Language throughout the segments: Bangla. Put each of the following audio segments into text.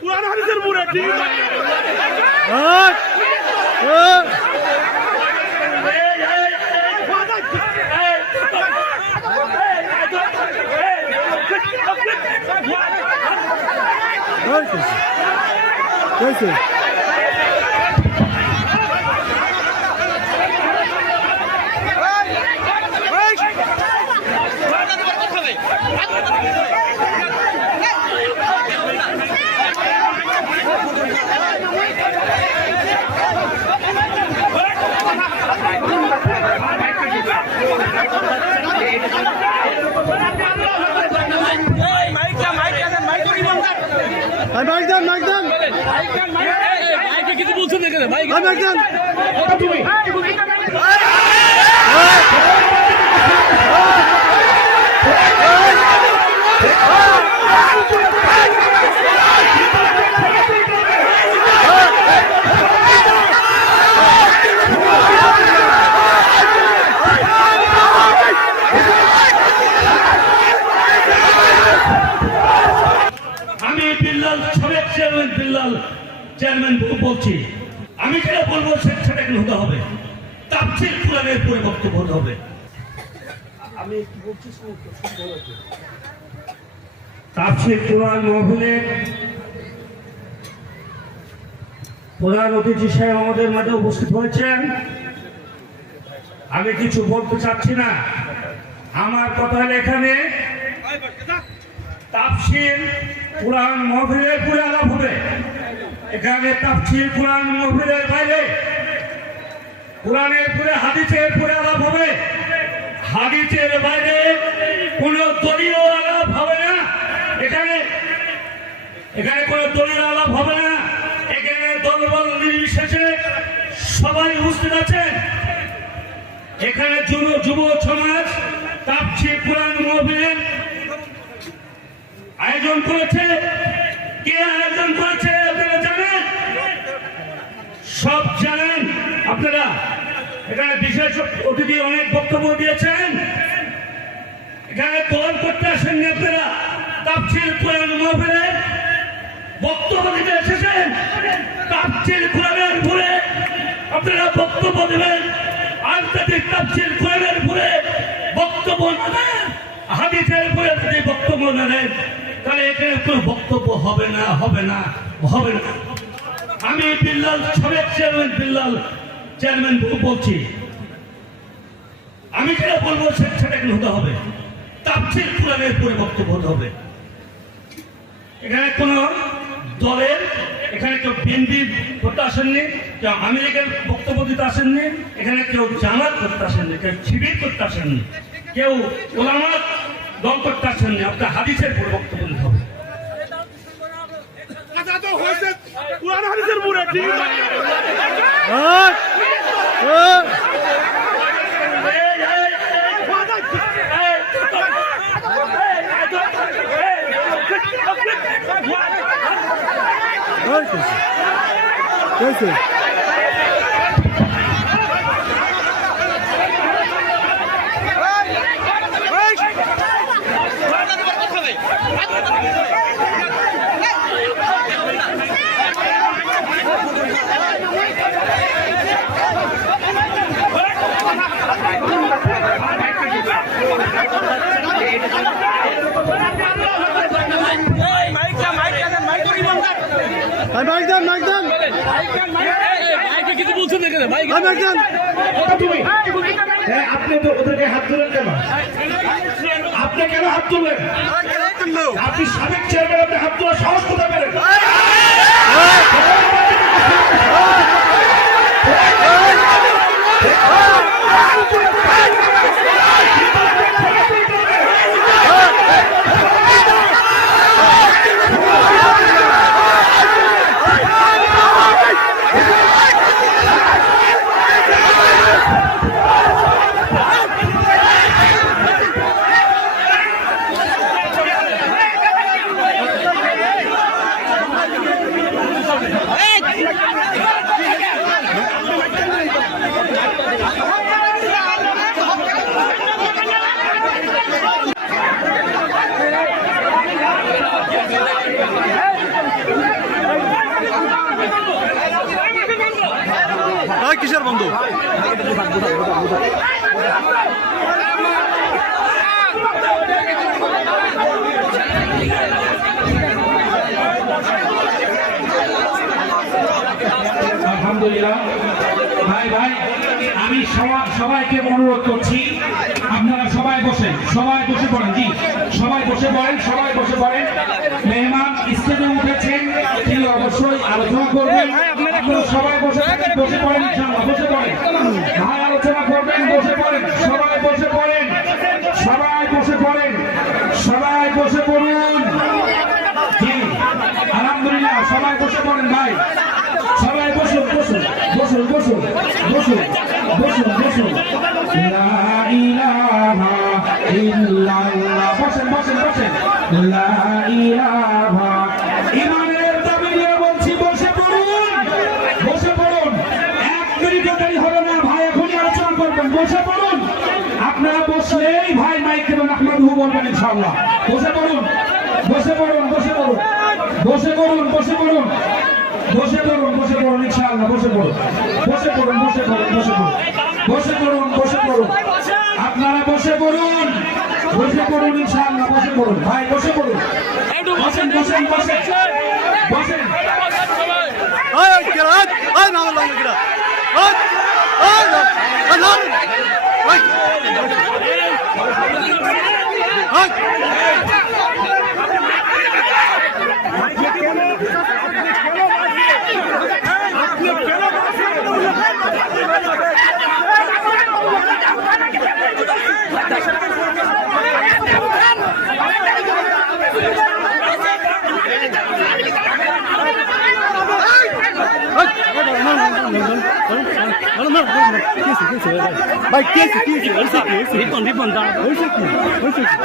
পুরান হাদিসের মুরে ঠিক कैसे কিছু বলছেন না কেন ভাই আমি বিল্লাল সাবেক চেয়ারম্যান বলছি, আমি যেটা বলবো সেটা হতে হবে, তাফসীর কোরআনের উপরে বক্তব্য হতে হবে। আমি কি বলছি তাফসীর কোরআন মাহফিলে প্রধান অতিথি সাহেব আমাদের মাঝে উপস্থিত হয়েছেন। আমি কিছু বলতে চাচ্ছি না, আমার কথা হলো এখানে তাফসীর কোরআন মাহফিলের পুরো আলাপ হবে। এখানে তাফসীর কোরআন মাহফিলের বাইরে কোরআনের পুরো হাদিসের পুরো আলাপ হবে। হাদিসের বাইরে কোন দলীয় আলাপ হবে না। এখানে কোন দলীয় আলাপ হবে না। এখানে দলবল নির্বিশেষে সবাই উপস্থিত আছেন। এখানে যুব সমাজ তাফসীর কোরআন মাহফিলের আয়োজন করেছে। কে আয়োজন করেছে আপনারা জানেন, সব জানেন আপনারা। এখানে বিশেষ অতিথি অনেক বক্তব্য দিয়েছেন। এখানে দল করতে আসেননি আপনারা, তাফসীর কোরআন মাহফিলের বক্তব্য দিতে এসেছেন। তাফসীর কোরআনের উপরে আপনারা বক্তব্য দেবেন। আর যদি তাফসীর কোরআনের উপরে বক্তব্য না দেন, হাদিসের উপরে যদি বক্তব্য না দেন, তাহলে এখানে কোনো বক্তব্য হবে না। আমি বিল্লাল সাবেক চেয়ারম্যান বলছি, আমি যেটা বলবো সেটা হতে হবে, তাফসীর কোরআনের উপরে বক্তব্য হতে হবে। এখানে কোন দলের, এখানে কেউ বিএনপি করতে আসেননি, কেউ আমেরিকার বক্তব্য দিতে আসেননি, এখানে কেউ জামাত করতে আসেননি, কেউ শিবির করতে আসেননি, কেউ ওলামা দল করতে আসেননি। আপনার হাদিসের উপর বক্তব্য দিতে হবে। পুরান হাদিসের মুরে ঠিক कैसे কিছু বলছেন না কেন ভাই আপনি তো ওদেরকে হাত তুলেন কেন? আপনি কেন হাত তুললেন? আপনি সাবেক চেয়ারম্যান, আপনি হাত তোলার সাহস কোথায় পেলেন? আলহামদুলিল্লাহ। ভাই ভাই আমি সবাইকে অনুরোধ করছি আপনারা সবাই বসে পড়েন। জি সবাই বসে পড়েন, সবাই বসে পড়েন। মেহমান স্টেজে উঠেছেন, তিনি অবশ্যই আলোচনা করবেন। আপনারা সবাই বসে পড়েন, ইনশাআল্লাহ বসে পড়েন। ভাই আলোচনা করবেন, বসে পড়েন, সবাই বসে পড়েন, সবাই বসে পড়েন, সবাই বসে পড়ুন। জি আলহামদুলিল্লাহ, সবাই বসে পড়েন ভাই, সবাই বসুন বসুন বসুন বসুন বসুন বসুন বসুন। লা ইলাহা ইল্লাল্লাহ, বসেন বসেন বসেন। লা ইলাহা, ইমানের দাবি নিয়ে বলছি, বসে পড়ুন, বসে পড়ুন। এক মিনিটও দেরি হলো না ভাই, এখনই আলোচনা করবেন, বসে পড়ুন। আপনারা বসলেই ভাই মাইক দেবেন, আহমদহু বলবেন ইনশাআল্লাহ। বসে পড়ুন, বসে পড়ুন, বসে পড়ুন, বসে পড়ুন, বসে পড়ুন, বসে পড়ুন, বসে পড়ুন ইনশাআল্লাহ। বসে পড়ুন, বসে পড়ুন, বসে পড়ুন, বসে পড়ুন, বসে পড়ুন, বসে পড়ুন। আপনারা বসে পড়ুন, বসে পড়ুন ইনশাআল্লাহ। বসে পড়ুন ভাই, বসে পড়ুন, বসেন বসেন বসেন বসেন। Ay, kirat! Ay, naman lang yung kirat! Ay! Ay! Ano? Ay! Ay! Vai, que esse aqui? Esse aqui, esse aqui. Esse aqui, esse aqui.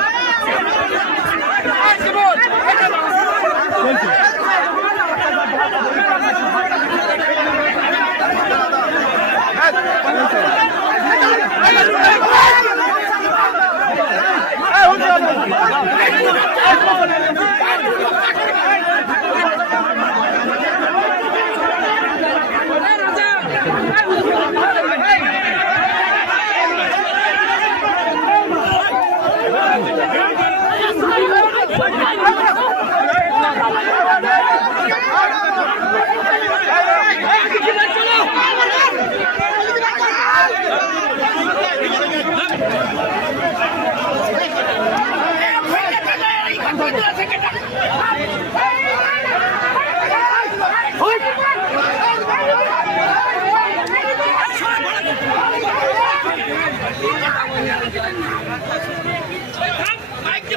Mike,